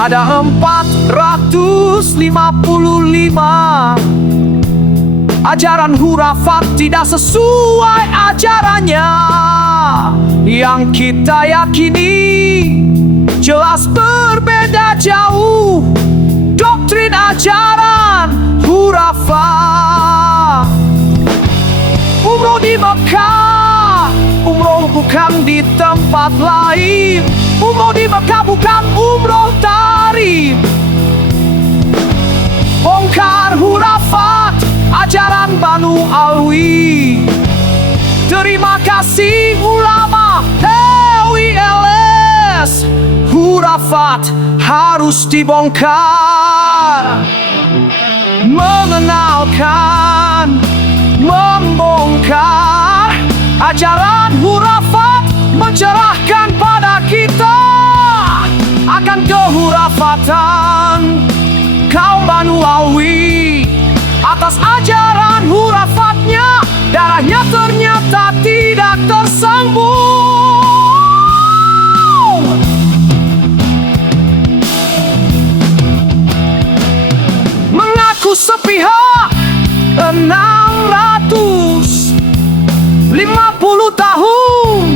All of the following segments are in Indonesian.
Ada 455 ajaran hurafat tidak sesuai ajarannya. Yang kita yakini jelas berbeda jauh. Doktrin ajaran hurafat. Umroh di Mekah, umroh bukan di tempat lain. Umroh di Mekah bukan umroh tarif. Bongkar hurafat ajaran Banu Alwi. Terima kasih ulama LILS. Hurafat harus dibongkar. Mengenalkan, membongkar ajaran hurafat, mencerahkan pada kita akan kehurafatan kaum Banu Alwi. Atas ajaran hurafatnya, darahnya ternyata tidak tersambung. Mengaku sepihak 650 tahun,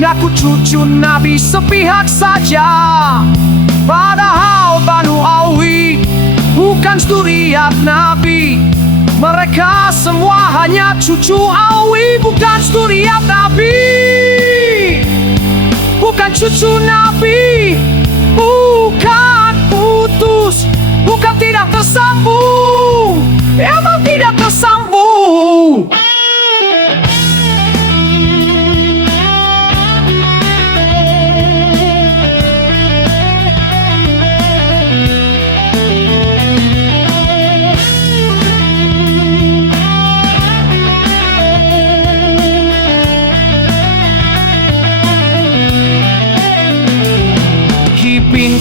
ngaku cucu Nabi sepihak saja. Padahal Banu Alwi bukan zuriat Nabi. Mereka semua hanya cucu Alwi, bukan zuriat Nabi. Bukan cucu Nabi, bukan putus, bukan tidak tersambung. Emang tidak tersambung.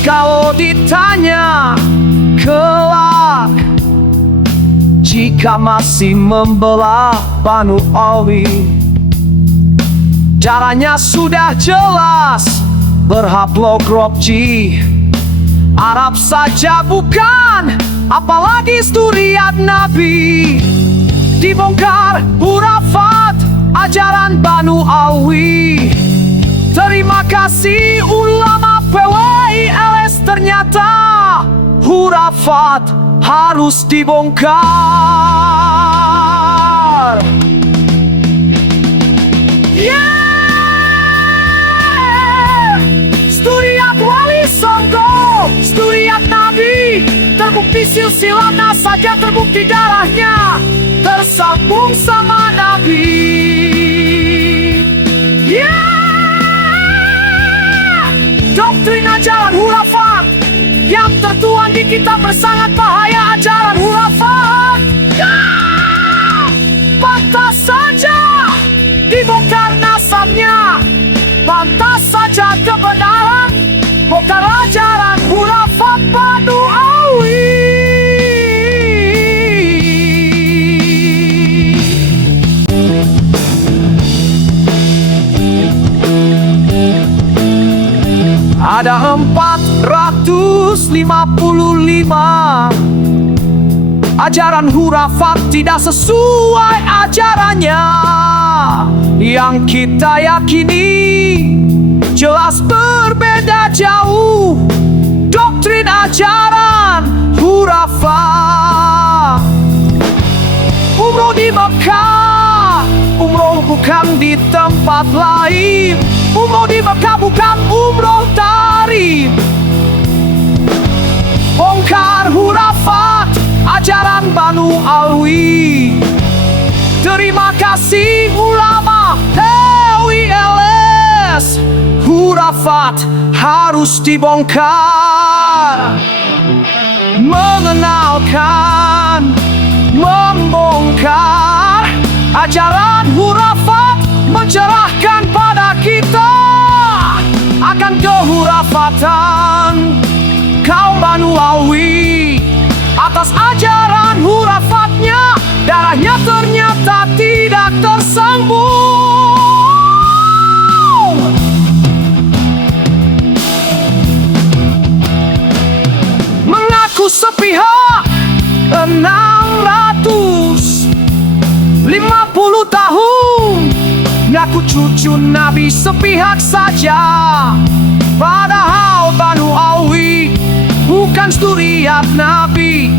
Kalau ditanya kelak, jika masih membelah Banu Alwi, caranya sudah jelas. Berhaplok Robji Arab saja bukan, apalagi zuriat Nabi. Dibongkar hurafat ajaran Banu Alwi. Terima kasih ulama PWILS. Ternyata hurafat harus dibongkar. Zuriat Wali Songo, zuriat Nabi, terbukti silsilahnya saja, terbukti darahnya tersambung sama Nabi. Doktrin ajaran hurafat yang tertuang di kitab bersangat bahaya. Ajaran hurafat pantas saja dibongkar nasabnya, pantas saja kebenaran. Bongkar ajaran hurafat Banu Alwi. Ada 455 ajaran hurafat tidak sesuai ajarannya. Yang kita yakini jelas berbeda jauh. Doktrin ajaran hurafat. Umroh di Mekah, umroh bukan di tempat lain. Umroh di Mekah bukan umroh tarif. Bongkar hurafat ajaran Banu Alwi. Terima kasih ulama LILS. Hurafat harus dibongkar. Mengenalkan, membongkar ajaran hurafat, mencerahkan pada kita akan kehurafatan kaum Banu Alwi. Atas ajaran hurafatnya, darahnya ternyata tidak tersambung. mengaku cucu Nabi sepihak saja. Padahal Banu Alwi bukan zuriat Nabi.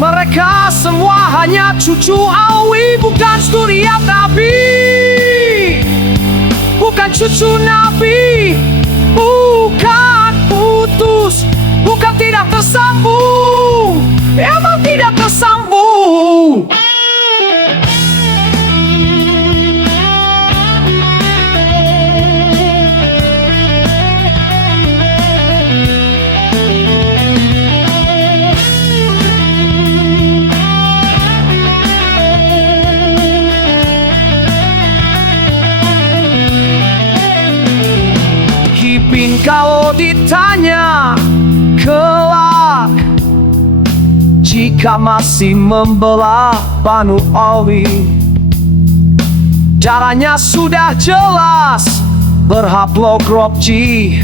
Mereka semua hanya cucu Alwi, bukan zuriat Nabi. Bukan cucu Nabi, bukan putus, bukan tidak tersambung, emang tidak tersambung. Kipin kalau ditanya kelak, jika masih membelah Banu Alwi, caranya sudah jelas, berhaplok Robji.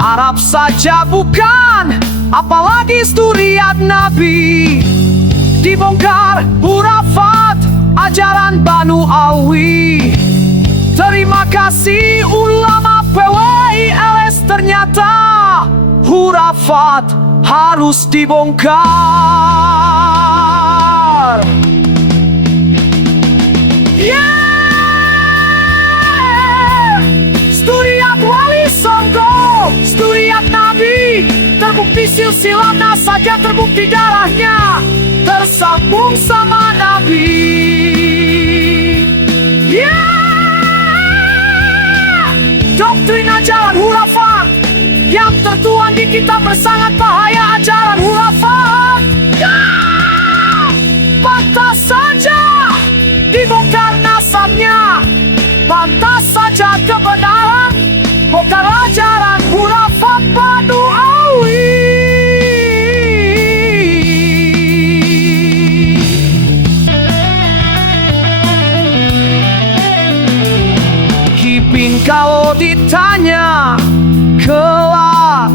Arab saja bukan, apalagi zuriat Nabi. Dibongkar hurafat ajaran Banu Alwi. Terima kasih ulama PWILS, ternyata hurafat harus dibongkar. Zuriat Wali Songo, zuriat Nabi, terbukti silsilahnya saja, terbukti darahnya tersambung sama Nabi. Doktrin ajaran hurafat yang tertuang di kitab bersangat bahaya. Ajaran hurafat pantas saja dibongkar nasabnya, pantas saja kebenaran bongkar ajaran hurafat Banu Alwi. Kipin kalau ditanya kelak,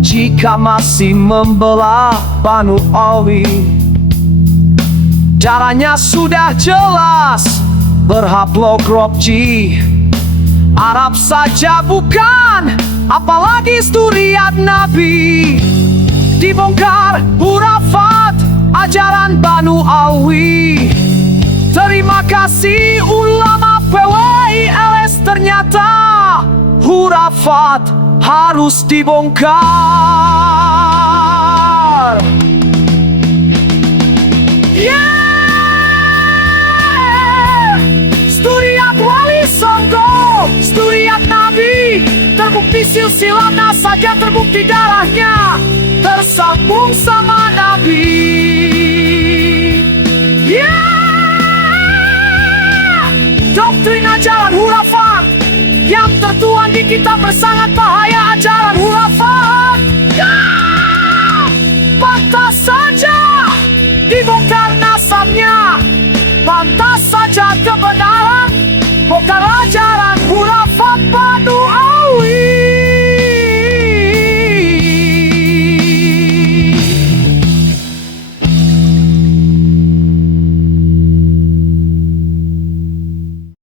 jika masih membelah Banu Alwi, caranya sudah jelas, berhaplok Robji. Arab saja bukan, apalagi zuriat Nabi. Dibongkar hurafat ajaran Banu Alwi. Terima kasih ulama PWILS, ternyata hurafat harus dibongkar. Zuriat Wali Songo, zuriat Nabi, terbukti silsilahnya saja, terbukti darahnya tersambung sama Nabi. Doktrin ajaran hurafat yang tertuang di kitab bersangat bahaya. Ajaran hurafat pantas saja dibongkar nasabnya, pantas saja kebenaran bongkar ajaran